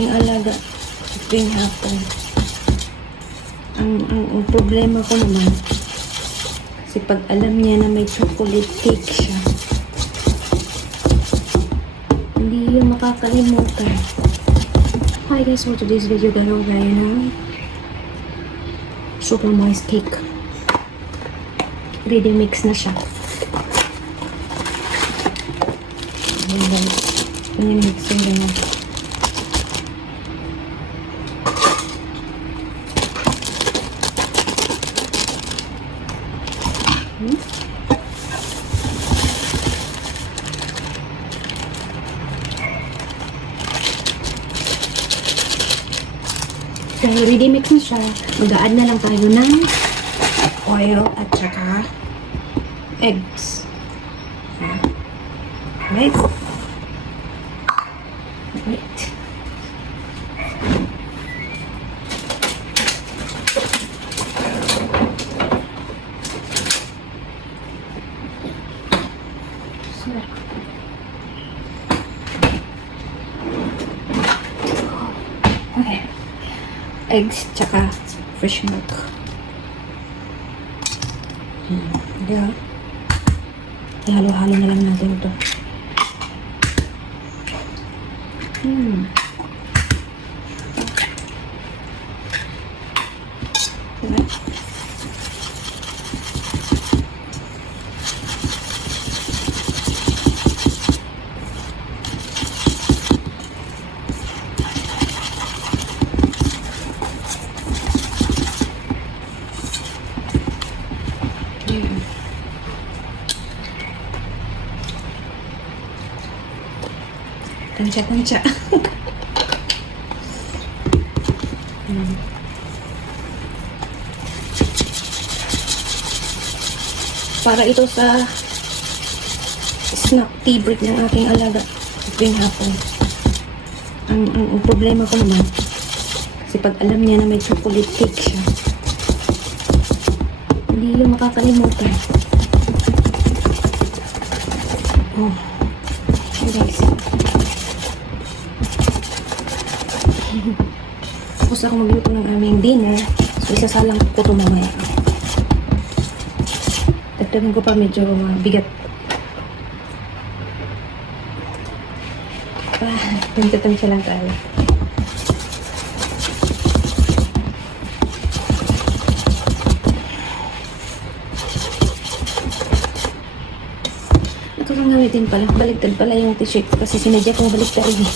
Yung alaga tuwing hapon. Ang problema ko naman, kasi pag alam niya na may chocolate cake siya, hindi yung makakalimutan. Hi guys, for today's video, gano'n gaya ng super moist cake. Ready mix na siya. Ayan guys, yung mixing na natin. Dahil ready mix na siya, mag-a-add na lang tayo ng oil at saka eggs. Right? Wait. Okay. Eggs tsaka fresh milk. Yeah. Ihalo-halo na lang natin ito. Tansya-tansya. Para ito sa snack tea break ng aking alaga tuwing hapon. Ang problema ko naman, kasi pag alam niya na may chocolate cake siya, hindi yung makakalimutan. Oh, guys. Tapos ako magluto ng aming dinner. So, isasalang ko ito mamaya. Dagdagan ko pa medyo bigat. Tansya lang tayo. Ito lang gamitin pala. Baligtad pala yung t-shirt kasi sinadya ko baligtad rin.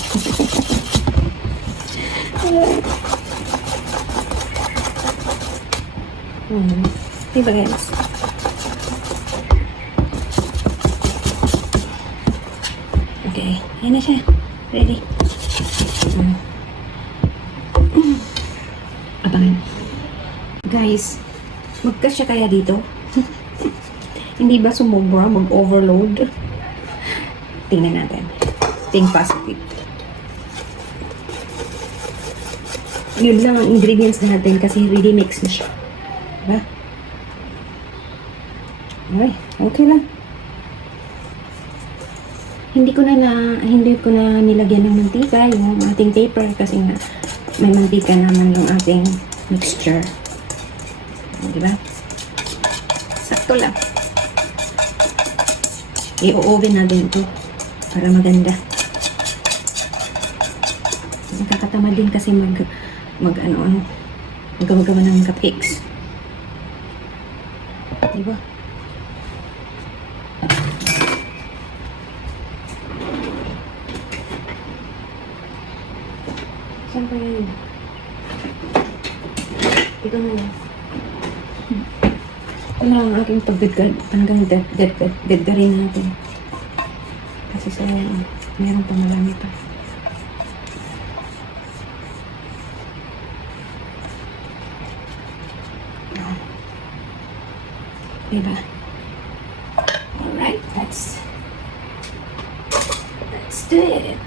Diba guys? Okay, yan na siya. Ready? Abangan. Guys, magkasya kaya dito? Hindi ba sumobra? Mag-overload? Tingnan natin. Think positive. Yun lang ang ingredients natin kasi ready mix na siya. Diba? Ay, okay lang. Hindi ko na nilagyan ng mantika yung ating paper kasi nga may mantika naman yung ating mixture. Diba? Sakto lang. I-oven natin ito para maganda. Nakakatamad din kasi magawa ng cupcakes. Diba? Saan pa yun? Ito na lang. Ito na ang aking hanggang dead-garin natin. Kasi sa meron pa marami pa. Diba? Alright, let's do it.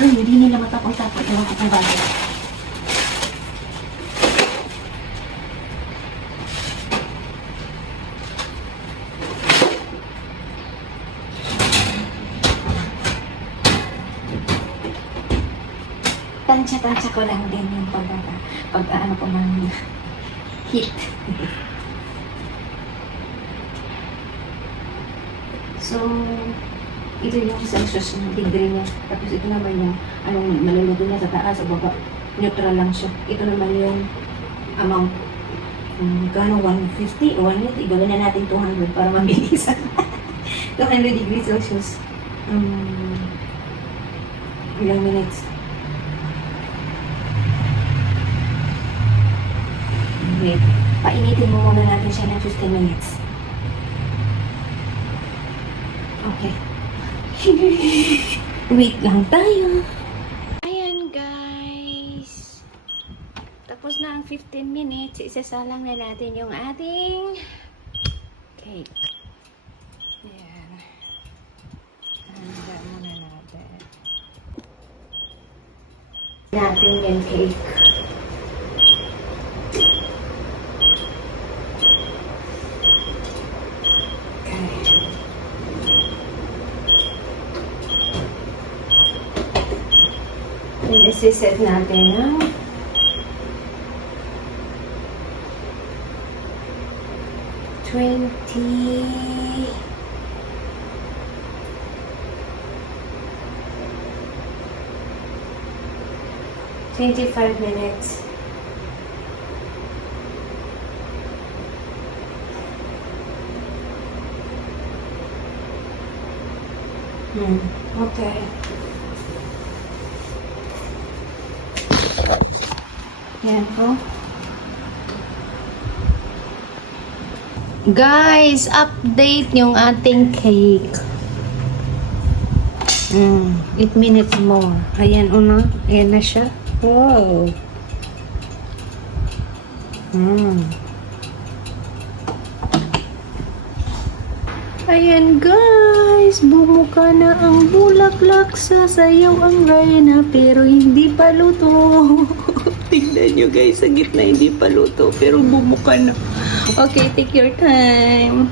Siguro hindi nila matapos-tapos yung mga itong bagay. Tansya-tansya ko lang din yung pag-ano ko ng heat. So, ito yung Celsius ng degree niya. Tapos ito naman yung anong maluluto niya sa taas, sa baba. Neutral lang siya. Ito naman yung amount. Gano'ng 150 o 180. Gawin na natin 200 para mabilisan. 200 degrees Celsius. Ilang minutes? Wait. Painitin mo muna natin siya ng 15 minutes. Okay. Wait lang tayo. Ayan guys. Tapos na ang 15 minutes. Isasalang na natin yung ating cake. Ayan. Handa muna natin. Natin yung cake. And isi-set natin ng 25 minutes. Okay. Yan po. Guys, update yung ating cake. 8 minutes more. Ayan, una. Ayan na siya. Wow. Ayan guys, bumuka na ang bulaklak, sasayaw ang Rayna pero hindi pa luto. Tignan nyo guys, sa gitna hindi pa luto pero bumuka na. Okay, take your time.